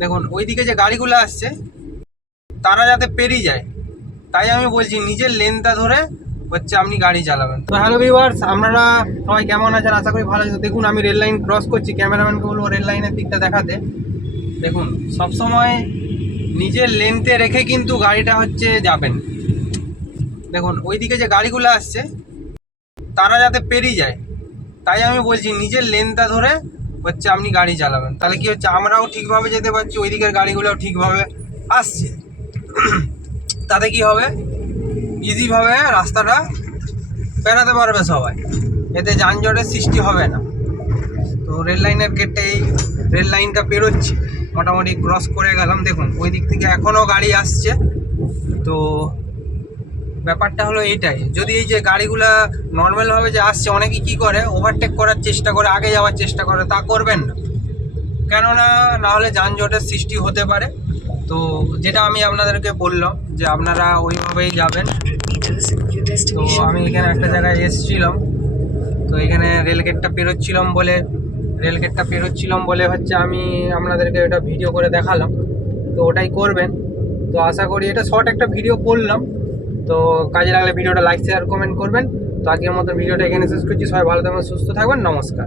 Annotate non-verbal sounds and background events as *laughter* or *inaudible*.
দেখুন, ওইদিকে যে গাড়িগুলো আসছে, তারা যাতে পেরিয়ে যায়, তাই আমি বলছি, নিজের লেনটা ধরে হচ্ছে আপনি গাড়ি চালাবেন। তো হ্যালো ভিউয়ার্স আপনারা সবাই কেমন আছেন? আশা করি ভালো আছেন। দেখুন, আমি রেল লাইন ক্রস করছি ক্যামেরাম্যানকে বলব রেল লাইনের দিকটা দেখাতে। দেখুন, সবসময় নিজের লেনতে রেখে কিন্তু গাড়িটা হচ্ছে যাবেন। দেখুন, ওইদিকে যে গাড়িগুলো আসছে, তারা যাতে পেরিয়ে যায়, তাই আমি বলছি, নিজের লেনটা ধরে হচ্ছে আপনি গাড়ি চালাবেন। তাহলে কি হচ্ছে? আমরাও ঠিকভাবে যেতে পারছি ওই দিকের গাড়িগুলোও ঠিকভাবে আসছে। *clears throat* তাতে কি হবে? ইজিভাবে রাস্তাটা বেরাতে পারবে সবাই। এতে যানজটের সৃষ্টি হবে না। তো রেল লাইনের গেটে এই রেল লাইনটা পেরোচ্ছি। মোটামুটি ক্রস করে গেলাম, দেখুন ওই দিক থেকে এখনও গাড়ি আসছে। তো ব্যাপারটা হলো এটাই। যদি এই যে গাড়িগুলা নর্মালভাবে যে আসছে অনেকে কি করে? ওভারটেক করার চেষ্টা করে, আগে যাওয়ার চেষ্টা করে, তা করবেন না। কেননা না হলে যানজটের সৃষ্টি হতে পারে। তো যেটা আমি আপনাদেরকে বললাম, যে আপনারা ওইভাবেই যাবেন। তো আমি এখানে একটা জায়গায় এসেছিলাম। তো এখানে রেলগেটটা পেরোচ্ছিলাম বলে রেলগেটটা পেরোচ্ছিলাম বলে হচ্ছে আমি আপনাদেরকে এটা ভিডিও করে দেখালাম। তো ওটাই করবেন। তো আশা করি এটা শর্ট একটা ভিডিও করলাম। তো কাজে লাগলে ভিডিওটা লাইক শেয়ার কমেন্ট করবেন। তো আজকের মতো ভিডিওটা এখানে শেষ করছি। সবাই ভালো থাকবেন, সুস্থ থাকবেন। নমস্কার।